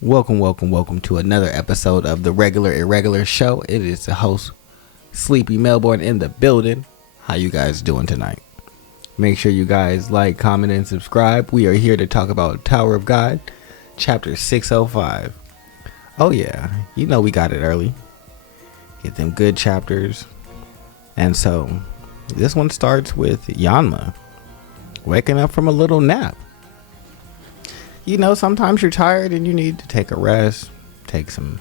Welcome to another episode of the Irregular show. It is the host, Sleepy Melbourne, in the building. How you guys doing tonight? Make sure you guys like, comment, and subscribe. We are here to talk about Tower of God, chapter 605. Oh yeah, you know we got it early. Get them good chapters. And so, this one starts with Yama waking up from a little nap. You know, sometimes you're tired and you need to take a rest, take some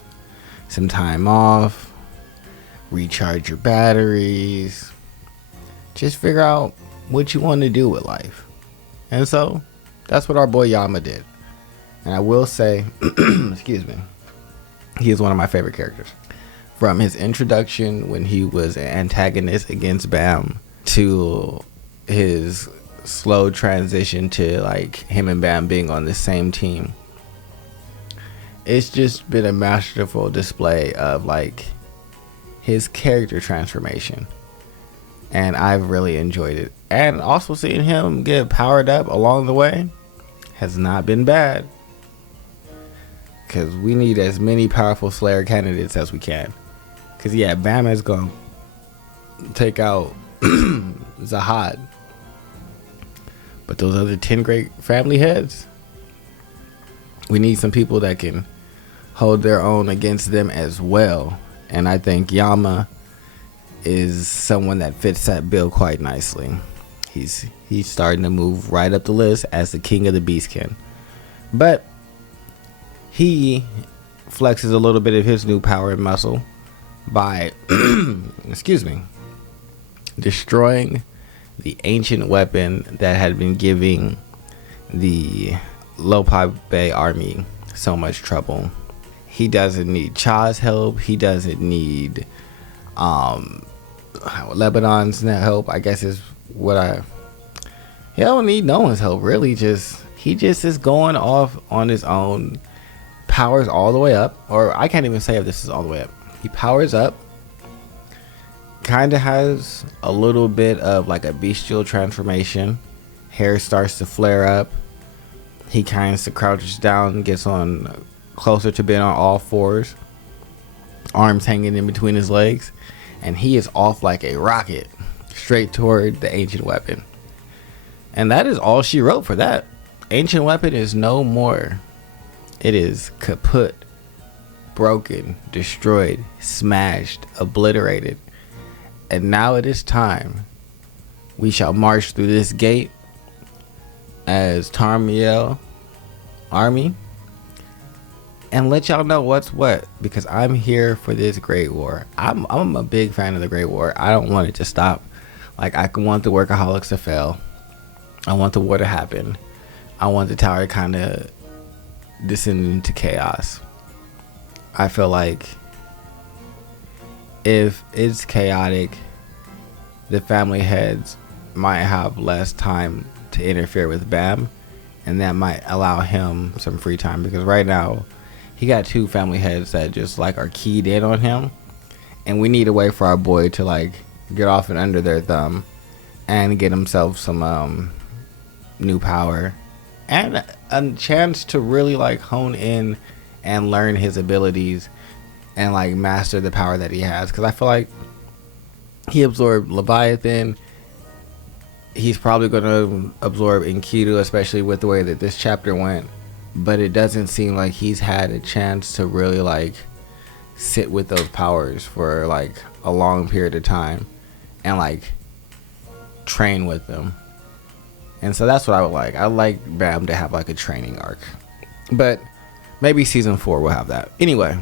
time off, recharge your batteries, just figure out what you want to do with life. And so that's what our boy Yama did. And I will say, excuse me, he is one of my favorite characters. From his introduction when he was an antagonist against Bam to his slow transition to like him and Bam being on the same team. It's just been a masterful display of like his character transformation, and I've really enjoyed it. And also seeing him get powered up along the way has not been bad, because we need as many powerful Slayer candidates as we can. Because yeah, Bam is gonna take out Zahad, but those other 10 great family heads, we need some people that can hold their own against them as well. And I think Yama is someone that fits that bill quite nicely. He's starting to move right up the list as the king of the Beastkin. But he flexes a little bit of his new power and muscle by, excuse me, destroying the ancient weapon that had been giving the Lopai Bay army so much trouble. He doesn't need Cha's help. He doesn't need Lebanon's help, I guess is what he don't need no one's help, really. He just is going off on his own. Powers all the way up, or I can't even say if this is all the way up. He powers up, kind of has a little bit of like a bestial transformation. Hair starts to flare up. He kind of crouches down, gets on closer to being on all fours, arms hanging in between his legs, and he is off like a rocket straight toward the ancient weapon. And that is all she wrote for that. Ancient weapon is no more. It is kaput, broken, destroyed, smashed, obliterated. And now it is time. We shall march through this gate as Tarmiel army and let y'all know what's what, because I'm here for this great war. I'm a big fan of the great war. I don't want it to stop. Like, I want the workaholics to fail. I want the war to happen. I want the tower to kind of descend into chaos. I feel like if it's chaotic, the family heads might have less time to interfere with Bam, and that might allow him some free time, because right now he got two family heads that just like are keyed in on him, and we need a way for our boy to like get off and under their thumb and get himself some new power and a chance to really like hone in and learn his abilities and like master the power that he has. Because I feel like he absorbed Leviathan. He's probably going to absorb Enkidu, especially with the way that this chapter went. But it doesn't seem like he's had a chance to really like sit with those powers for like a long period of time and like train with them. And so that's what I would like. I like Bam to have like a training arc. But maybe season 4 will have that. Anyway,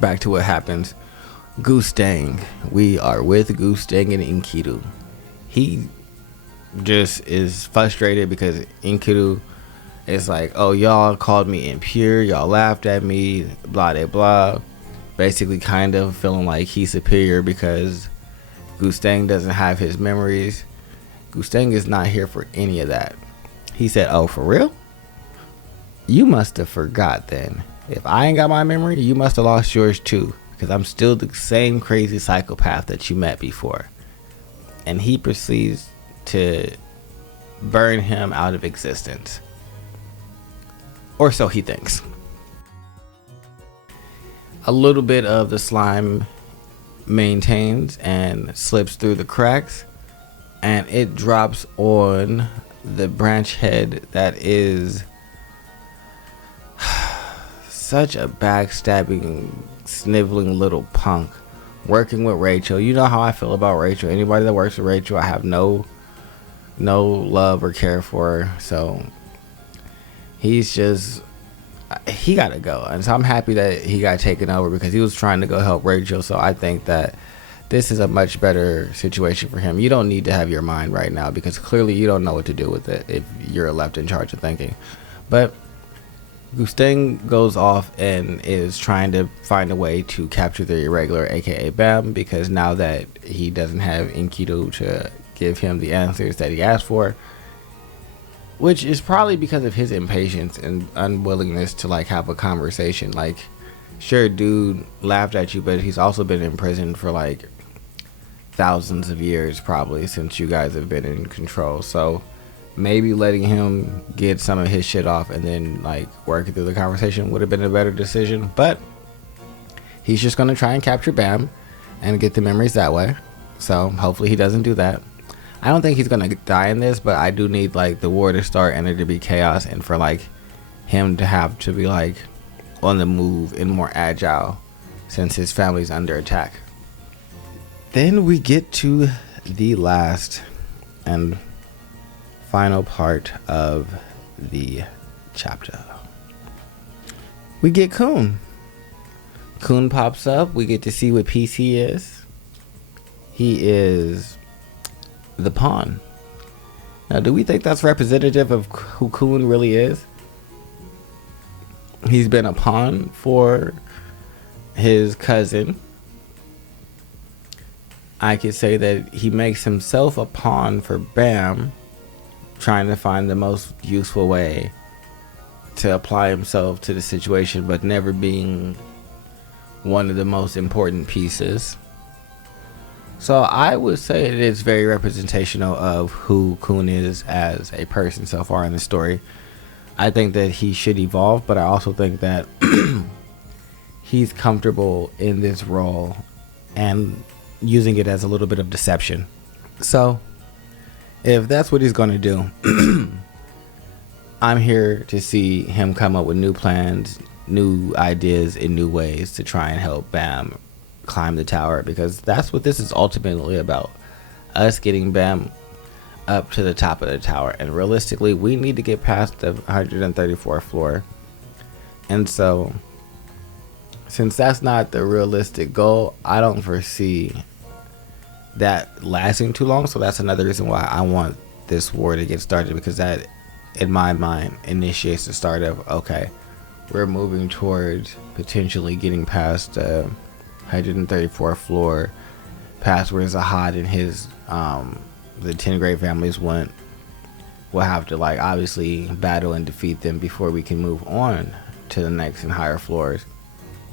back to what happens. Goose Dang. We are with Goose Dang and Enkidu. He just is frustrated because Enkidu is like, oh, y'all called me impure. Y'all laughed at me. Blah, blah, blah. Basically kind of feeling like he's superior because Goose Dang doesn't have his memories. Goose Dang is not here for any of that. He said, oh, for real? You must have forgot then. If I ain't got my memory, you must have lost yours too, because I'm still the same crazy psychopath that you met before. And he proceeds to burn him out of existence. Or so he thinks. A little bit of the slime maintains and slips through the cracks, and it drops on the branch head that is such a backstabbing, sniveling little punk working with Rachel. You know how I feel about Rachel. Anybody that works with Rachel, I have no love or care for her. So he gotta go. And so I'm happy that he got taken over because he was trying to go help Rachel. So I think that this is a much better situation for him. You don't need to have your mind right now because clearly you don't know what to do with it if you're left in charge of thinking. But Gusting goes off and is trying to find a way to capture the Irregular, aka Bam, because now that he doesn't have Enkidu to give him the answers that he asked for, which is probably because of his impatience and unwillingness to like have a conversation. Like, sure, dude laughed at you, but he's also been in prison for like thousands of years probably since you guys have been in control. So maybe letting him get some of his shit off and then like working through the conversation would have been a better decision. But he's just going to try and capture Bam and get the memories that way. So hopefully he doesn't do that. I don't think he's going to die in this, but I do need like the war to start and there to be chaos, and for like him to have to be like on the move and more agile since his family's under attack. Then we get to the last and final part of the chapter. We get Kun. Kun pops up. We get to see what piece he is. He is the pawn. Now, do we think that's representative of who Kun really is? He's been a pawn for his cousin. I could say that he makes himself a pawn for Bam, trying to find the most useful way to apply himself to the situation, but never being one of the most important pieces. So I would say it is very representational of who Kun is as a person so far in the story. I think that he should evolve, but I also think that he's comfortable in this role and using it as a little bit of deception. So if that's what he's going to do, I'm here to see him come up with new plans, new ideas, and new ways to try and help Bam climb the tower, because that's what this is ultimately about. Us getting Bam up to the top of the tower, and realistically we need to get past the 134th floor. And so since that's not the realistic goal, I don't foresee that lasting too long. So that's another reason why I want this war to get started, because that in my mind initiates the start of, okay, we're moving towards potentially getting past the 134th floor, past where Zahad and his the 10 great families went. We'll have to like obviously battle and defeat them before we can move on to the next and higher floors.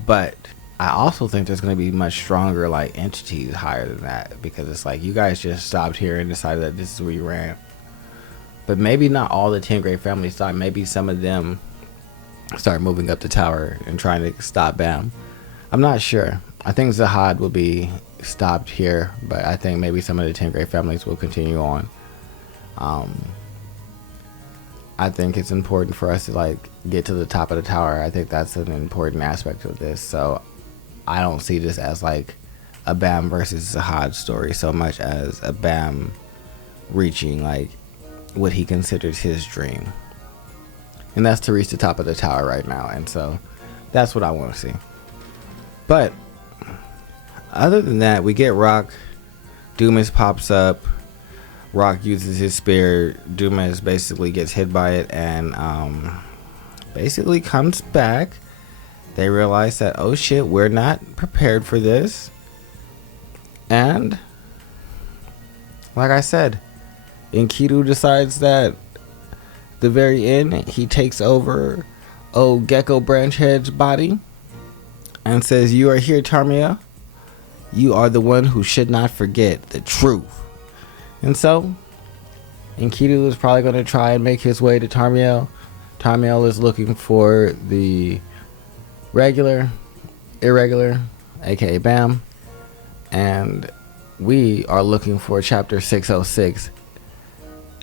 But I also think there's going to be much stronger like entities higher than that, because it's like you guys just stopped here and decided that this is where you ran. But maybe not all the 10 great families stop. Maybe some of them start moving up the tower and trying to stop Bam. I'm not sure. I think Zahad will be stopped here, but I think maybe some of the 10 great families will continue on. I think it's important for us to like get to the top of the tower. I think that's an important aspect of this. So I don't see this as like a Bam versus Zahad story so much as a Bam reaching like what he considers his dream, and that's to reach the top of the tower right now. And so that's what I want to see. But other than that, we get Rock. Dumas pops up. Rock uses his spear. Dumas basically gets hit by it and basically comes back. They realize that, oh shit, we're not prepared for this. And like I said, Enkidu decides that the very end he takes over old Gecko Branchhead's body and says, you are here, Tarmia. You are the one who should not forget the truth. And so Enkidu is probably going to try and make his way to Tarmiel. Tarmiel is looking for the Regular, Irregular, aka Bam, and we are looking for chapter 606.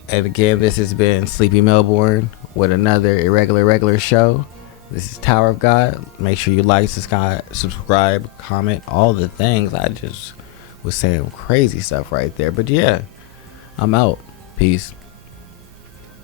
And again, this has been Sleepy Melbourne with another Irregular show. This is Tower of God. Make sure you like, subscribe, comment, all the things. I just was saying crazy stuff right there. But yeah, I'm out. Peace.